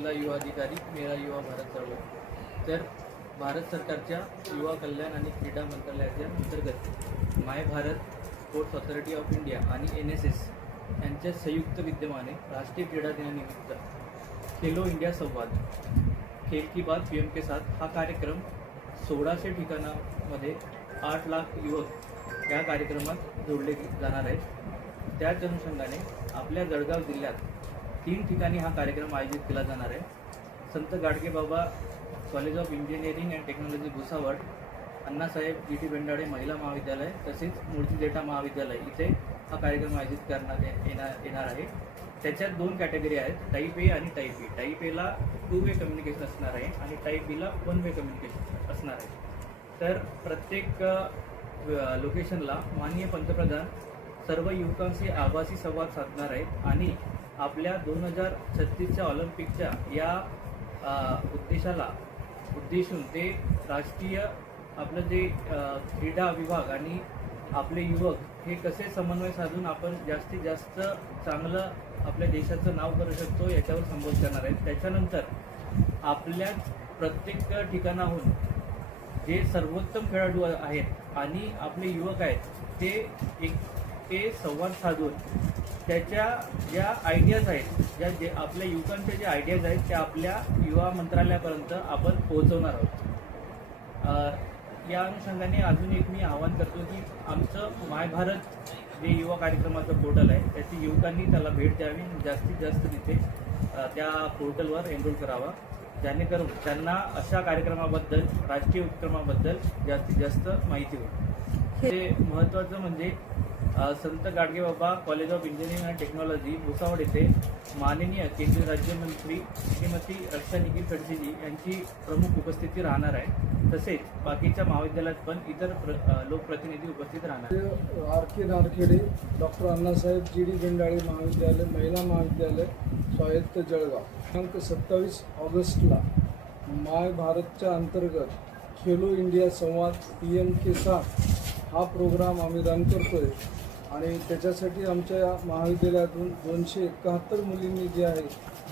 जिल्हा युवा अधिकारी मेरा युवा भारत चळवळ। तर भारत सरकारच्या युवा कल्याण आणि क्रीडा मंत्रालयाच्या अंतर्गत my Bharat sports authority of India आणि NSS यांच्या संयुक्त विद्यमाने राष्ट्रीय क्रीडा दिनानिमित्त खेलो इंडिया संवाद खेल की बात PM के साथ हा कार्यक्रम 1600 ठिकाणामध्ये 8 लाख युवक या कार्यक्रमात जोडले जाणार आहेत। त्याच अनुषंगाने आपल्या जळगाव जिल्ह्यात 3 ठिकाणी हा कार्यक्रम आयोजित केला जाणार आहे। Sant Gadgebaba college of engineering and technology Bhusawal, Annasaheb GT Bendale महिला महाविद्यालय तसेच मूर्तिदेवता महाविद्यालय इथे हा कार्यक्रम आयोजित करण्यात येणार आहे। त्याच्यात 2 कॅटेगरी आहेत, टाईप A आणि टाईप B। टाईप A ला 2 वे कम्युनिकेशन असणार आहे आणि टाईप B ला 1 वे कम्युनिकेशन असणार आहे। तर प्रत्येक लोकेशनला माननीय पंतप्रधान सर्व युवकांशी आभासी संवाद साधणार आहेत आणि आपल्या 2036च्या ऑलिम्पिकच्या या उद्देशून ते राष्ट्रीय आपलं जे क्रीडा विभाग आणि आपले युवक हे कसे समन्वय साधून आपण जास्तीत जास्त चांगलं आपल्या देशाचं नाव करू शकतो याच्यावर संबोध करणार आहेत। त्याच्यानंतर आपल्या प्रत्येक ठिकाणाहून जे सर्वोत्तम खेळाडू आहेत आणि आपले युवक आहेत ते संवाद साधून त्याच्या ज्या आयडियाज आहेत जे आपल्या युवकांच्या ज्या आयडियाज आहेत त्या आपल्या युवा मंत्रालयापर्यंत आपण पोहोचवणार आहोत। या अनुषंगाने अजून एक मी आवाहन करतो की आमचं माय भारत जे युवा कार्यक्रमाचं पोर्टल आहे त्याची युवकांनी त्याला भेट द्यावी, जास्तीत जास्त तिथे त्या पोर्टलवर एनरोल करावा, जेणेकरून त्यांना अशा कार्यक्रमाबद्दल राष्ट्रीय उपक्रमाबद्दल जास्तीत जास्त माहिती होईल। हे महत्त्वाचं म्हणजे Sant Gadgebaba college of engineering and technology Bhusawal येथे माननीय केंद्रीय राज्यमंत्री श्रीमती रक्षा निखिल खडसेजी यांची प्रमुख उपस्थिती राहणार आहे। तसेच बाकीच्या महाविद्यालयात पण इतर लोकप्रतिनिधी उपस्थित राहणार। RK Narkhede, doctor Annasaheb GT Bendale महाविद्यालय महिला महाविद्यालय स्वायत्त जळगाव दिनांक 27 ऑगस्टला माय भारतच्या अंतर्गत खेलो इंडिया संवाद PM के साथ हा प्रोग्राम आम्ही रन करतोय आणि त्याच्यासाठी आमच्या महाविद्यालयातून 271 मुलींनी जे आहे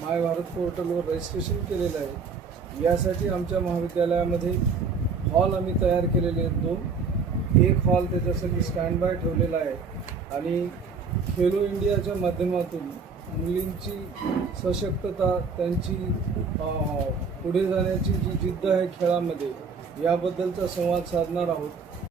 माय भारत पोर्टलवर रजिस्ट्रेशन केलेलं आहे। यासाठी आमच्या महाविद्यालयामध्ये हॉल आम्ही तयार केलेले आहेत 2। एक हॉल त्याच्यासाठी स्टँड बाय ठेवलेला आहे आणि खेलो इंडियाच्या माध्यमातून मुलींची सशक्तता, त्यांची पुढे जाण्याची जी जिद्द आहे खेळामध्ये याबद्दलचा संवाद साधणार आहोत।